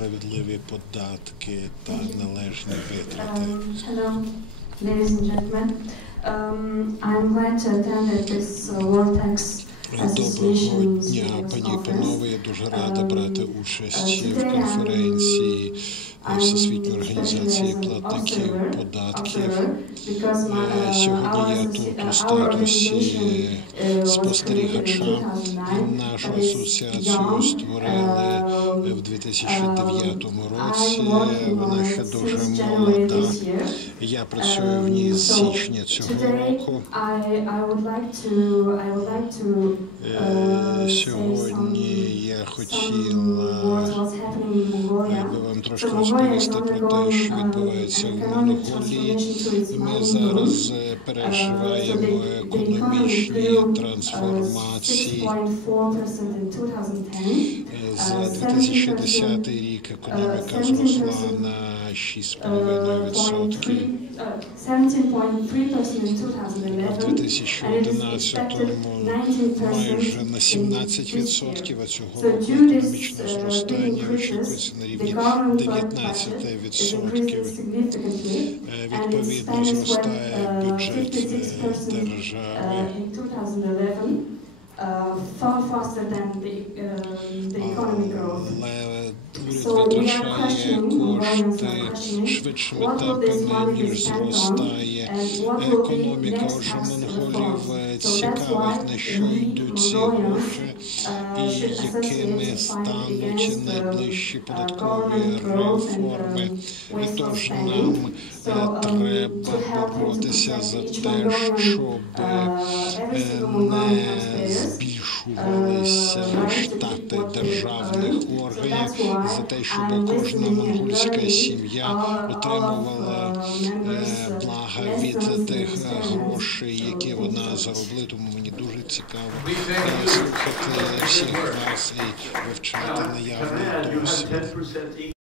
справедливі податки та належні витрати. Hello, ladies and gentlemen. I'm glad to attend this World Tax Доброго Association's дня, пані і conference. панове. Я дуже рада брати участь в конференції Всесвітньої організації платників податків. Сьогодні я тут у статусі спостерігача. Нашу асоціацію створили в 2009 році. Вона ще дуже молода. Я працюю в ній з січня цього року. Сьогодні я хотіла би вам трошки розповісти про те, що відбувається в Монголії. Ми зараз переживаємо економічні трансформації. За 2010 рік економіка зросла на 6,5%. В 2011-му майже на 17%, а цього року економічне зростання очікується на рівні 19%. Відповідно, зростає бюджет держави. Уряд витрачає кошти швидшими темпами, ніж зростає економіка. Отже, монголів цікавить, на що йдуть ці гроші і якими стануть найближчі податкові реформи. Тож нам треба боротися за те, щоб не збільшувалися штати державних органів, за те, щоб кожна монгольська сім'я отримувала блага від тих грошей, які вона заробила. Тому мені дуже цікаво слухати всіх вас і вивчати наявний досвід.